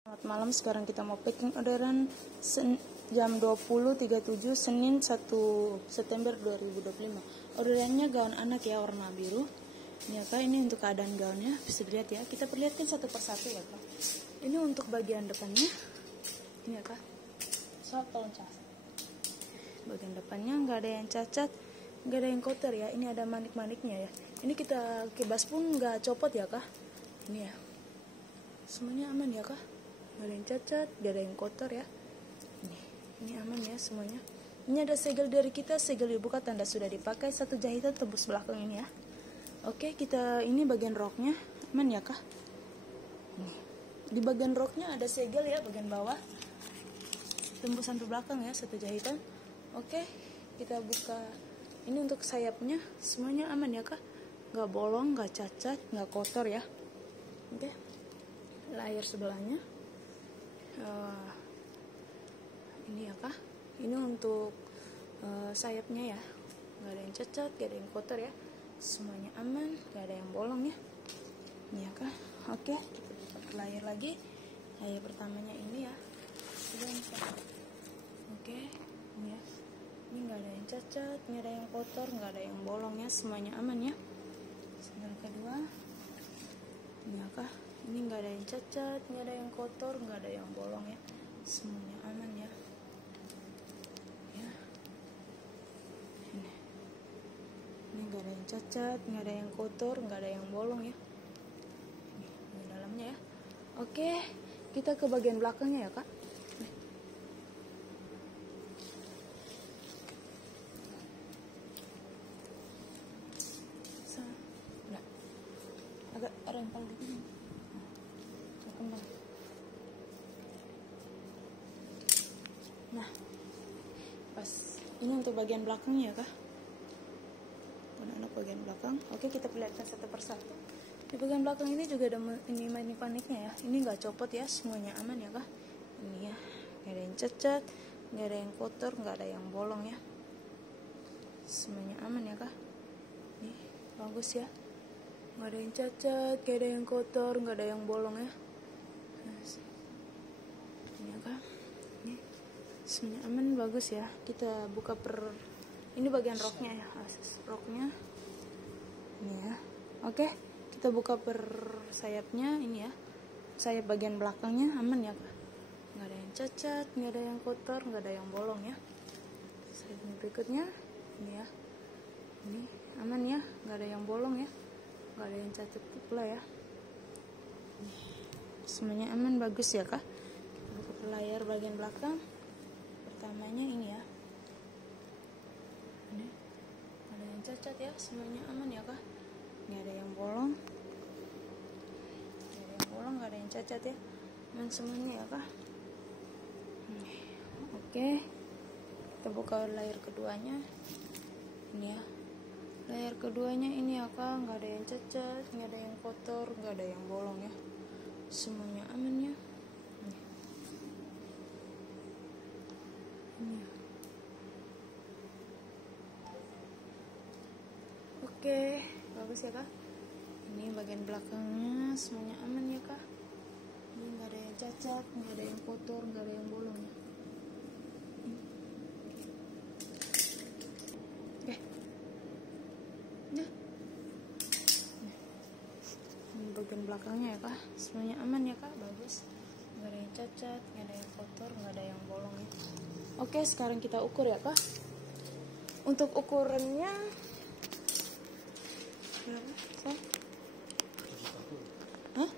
Selamat malam, sekarang kita mau packing orderan jam 20.37 Senin 1 September 2025. Orderannya gaun anak ya, warna biru. Ini ya kak, ini untuk keadaan gaunnya bisa dilihat ya. Kita perlihatkan satu persatu ya kak. Ini untuk bagian depannya. Ini ya kak. Tolong cas. Bagian depannya nggak ada yang cacat, nggak ada yang kotor ya. Ini ada manik-maniknya ya. Ini kita kibas pun nggak copot ya kak. Ini ya. Semuanya aman ya kak. Gak ada yang cacat, gak ada yang kotor ya. Ini aman ya semuanya. Ini ada segel dari kita, segel dibuka tanda sudah dipakai, satu jahitan tembus belakang ini ya. Oke, kita ini bagian roknya aman ya kah? Di bagian roknya ada segel ya, bagian bawah tembus sampai belakang ya, satu jahitan. Oke, kita buka. Ini untuk sayapnya semuanya aman ya kah? Gak bolong, gak cacat, gak kotor ya. Oke, layar sebelahnya. Ini ya kak, ini untuk sayapnya ya, nggak ada yang cacat, nggak ada yang kotor ya, semuanya aman, nggak ada yang bolong ya. Ini ya kak. Oke, kita buka layar lagi. Layar pertamanya ini ya. Oke, ini ya, ini nggak ada yang cacat, nggak ada yang kotor, nggak ada yang bolong ya, semuanya aman ya. Segel kedua ini ya kak, ini nggak ada yang cacat, nggak ada yang kotor, nggak ada yang bolong ya, semuanya aman ya. Ini nggak ada yang cacat, nggak ada yang kotor, nggak ada yang bolong ya. Ini dalamnya ya. Oke, kita ke bagian belakangnya ya kak. Nah, agak rempel dikit. Nah, pas ini untuk bagian belakangnya ya kak. Anak bagian belakang. Oke, kita perlihatkan satu persatu. Di bagian belakang ini juga ada ini manik-maniknya ya. Ini nggak copot ya, semuanya aman ya kak. Ini ya, nggak ada yang cacat, nggak ada yang kotor, nggak ada yang bolong ya. Semuanya aman ya kak. Nih, bagus ya. Nggak ada yang cacat, nggak ada yang kotor, nggak ada yang bolong ya. Ini ya kak. Nih, semuanya aman, bagus ya. Kita buka ini bagian roknya ya, roknya ini ya. Oke, kita buka sayapnya ini ya. Sayap bagian belakangnya aman ya kak, nggak ada yang cacat, nggak ada yang kotor, nggak ada yang bolong ya. Sayapnya berikutnya ini ya, ini aman ya, nggak ada yang bolong ya, nggak ada yang cacat pula ya. Semuanya aman, bagus ya kak. Kita buka layar bagian belakang pertamanya ini ya. Ini ada yang cacat ya, semuanya aman ya kak. Ini ada yang bolong, nggak ada yang cacat ya, aman semuanya ya kak. Oke, kita buka layar keduanya ini ya. Layar keduanya ini ya kak, nggak ada yang cacat, nggak ada yang kotor, nggak ada yang bolong ya, semuanya aman ya. Ini ya. Oke, bagus ya kak. Ini bagian belakangnya semuanya aman ya kak. Ini nggak ada yang cacat, nggak ada yang kotor, nggak ada yang bolong ya. Oke. Nah. Ini bagian belakangnya ya kak, semuanya aman ya kak, bagus. Nggak ada yang cacat, nggak ada yang kotor, nggak ada yang bolong ya. Oke, sekarang kita ukur ya kak. Untuk ukurannya berapa? Hah?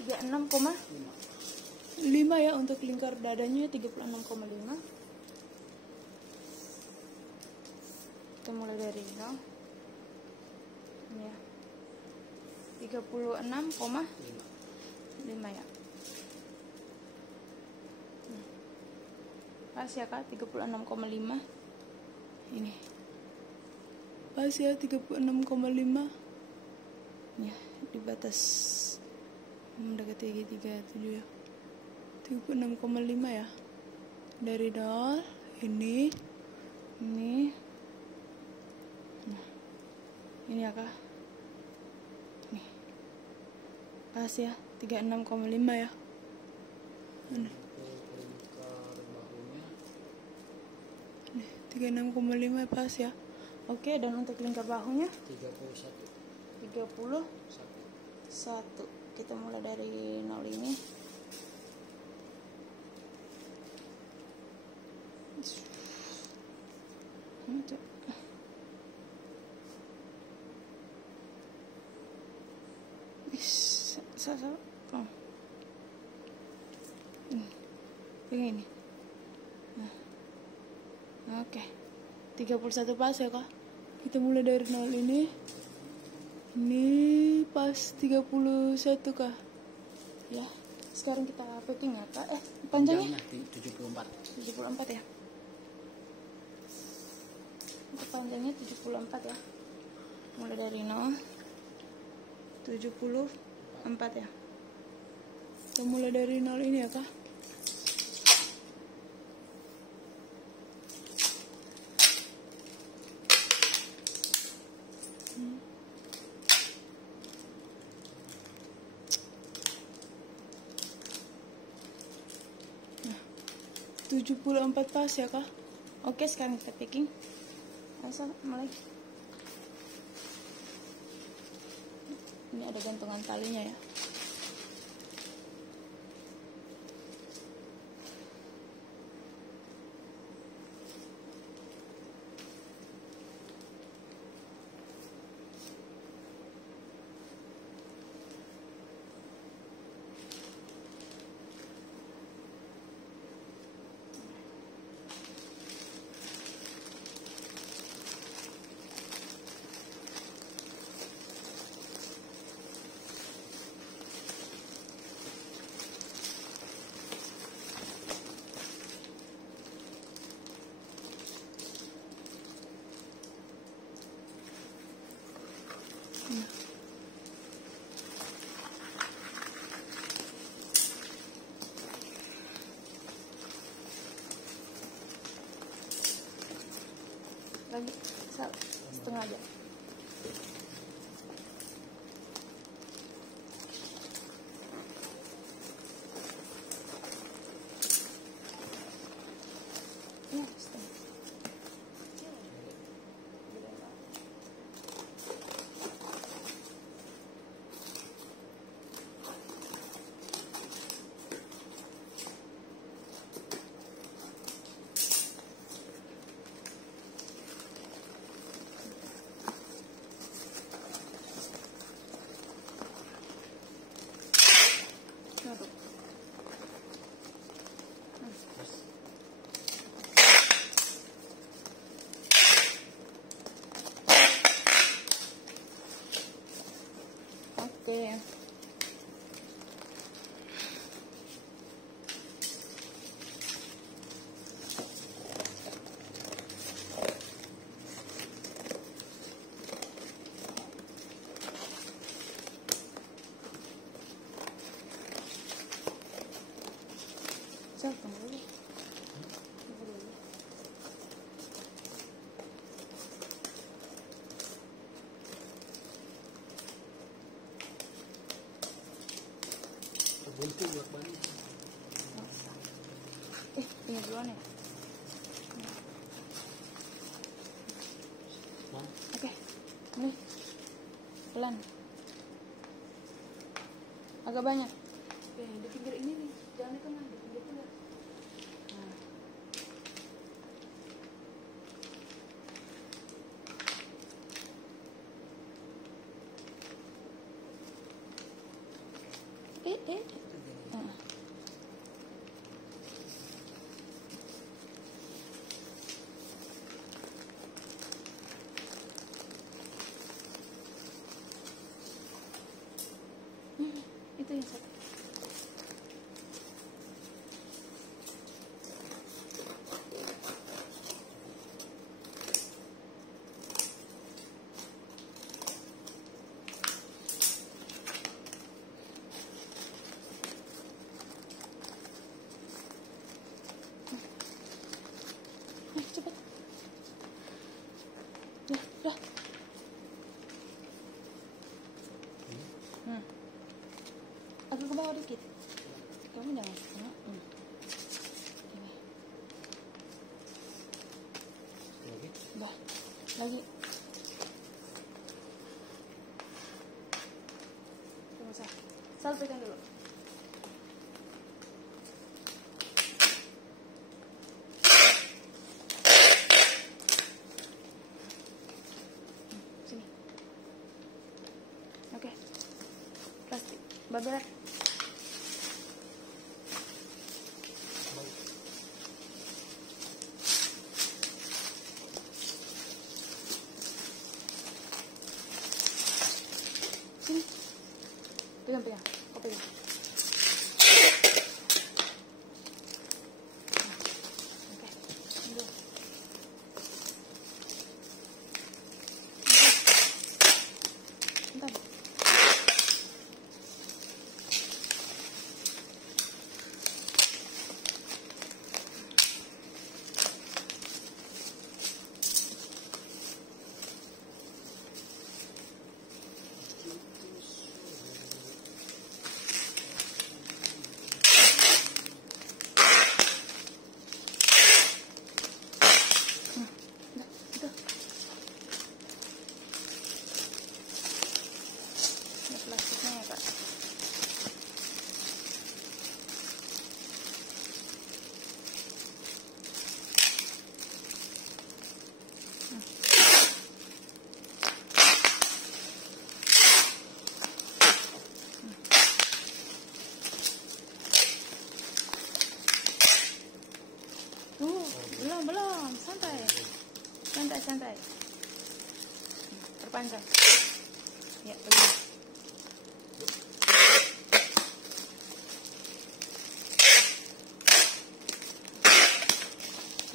36,5 ya untuk lingkar dadanya, 36,5. Kita mulai dari ini ya, 36,5 ya. Pas ya kak, 36,5. Ini pas ya, 36,5 ya, di batas mendekati segitiga 7 ya. 36,5 ya. Dari nol ini. Nah, ini ya kak. Nih. Pas ya, 36,5 ya. Nih, 36,5 pas ya. Oke, dan untuk lingkar bahunya 31. Kita mulai dari nol ini. Begini. Nah. Oke. 31 pas ya kak. Kita mulai dari nol ini. Ini pas 31 kak. Ya. Sekarang kita packing ya kak. Panjangnya 74 ya. Untuk panjangnya 74 ya. Mulai dari 0 74 ya. Kita mulai dari 0 ini ya kak. Nah, 74 pas ya kak. Oke, sekarang kita packing. Asal mulai. Ini ada gantungan talinya ya. Lagi setengah aja. Ya, setengah. Oke. Tunggu dulu. Buntu buat balik. Ini duluan ya. Oke. Nih. Pelan. Agak banyak. Oke, di pinggir ini nih. Jangan di tengah, di pinggir tengah. Nah. Nah. Itu yang satu. Lagi. Tunggu Sal pegang dulu. Sini. Oke. Plastik. Babel. Sini. Pegang. Kau pegang. Oke. Ambil. Bentar. Plastiknya ya Kak. Belum, santai. Perpanjang. Ya, begini.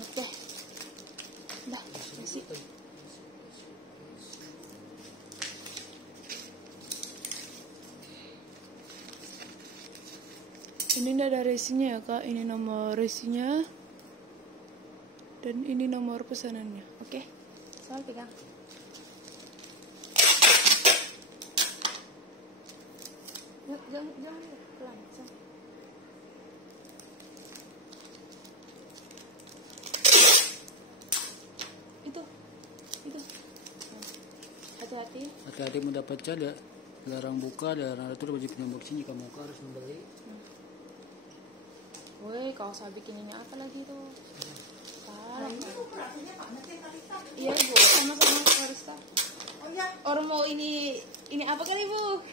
Oke. Dah, isi. Ini ada resinya ya Kak, ini nomor resinya dan ini nomor pesanannya. Oke, Sal pegang. Jangan pelan. Itu. Hati-hati mudah pecah, dilarang buka, dilarang atur wajib unboxing jika mau harus membeli. Woi, kau usah bikin ini apa lagi tuh? Nah, ini bukan rasanya panas ya Kalista. Iya Bu, sama-sama Kalista. Oh iya, Orang mau ini apa kali Bu?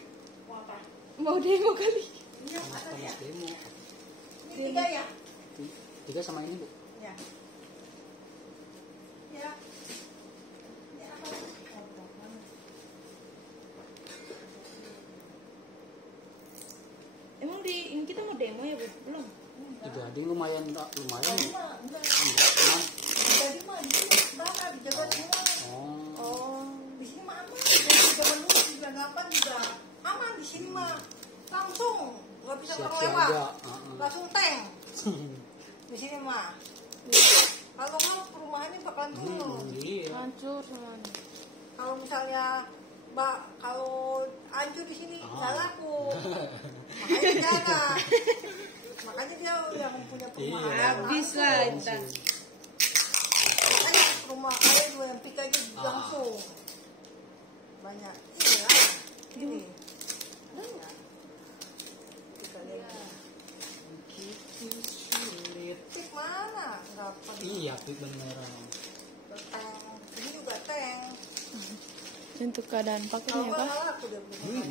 mau apa? Mau demo kali. Ini apa tadi ya? Demo. Ini 3 ya? 3 sama ini Bu. Ya. Ya. Ini apa? Oh, mana? Emang ini kita mau demo ya Bu? Belum. Jadi lumayan. Tadi mah enggak. Enggak. Tadi mah di sini sebentar dijaga semua. Oh. Di sini mah aman. Dari zaman dulu 98 juga aman di sini mah. Langsung nggak bisa Siap terlewat. siaga. Langsung tank. Di sini mah. Kalau mau perumahannya bakalan turun. Iya. Hancur semuanya. Kalau misalnya kalau hancur di sini nggak laku, makanya jaga. Makanya dia yang punya perumahan. Iya. Habis lah kita. Makanya rumah saya juga yang pik aja langsung banyak. Iya, ini banyak. Kita lihat. Pik mana? Nggak pernah. Iya, pik beneran. Tank. Ini juga tank. Untuk keadaan Kalau pakainya nggak Pak. laku dia punya.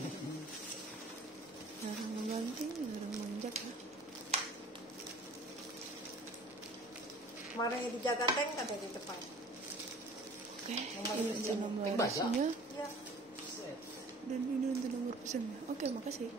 Larang membanting, larang menginjak ya. Kemarin yang dijaga tank ada di depan. Oke, ini untuk nomor Tank baja. resinya Iya. dan ini untuk nomor pesannya. Oke, makasih.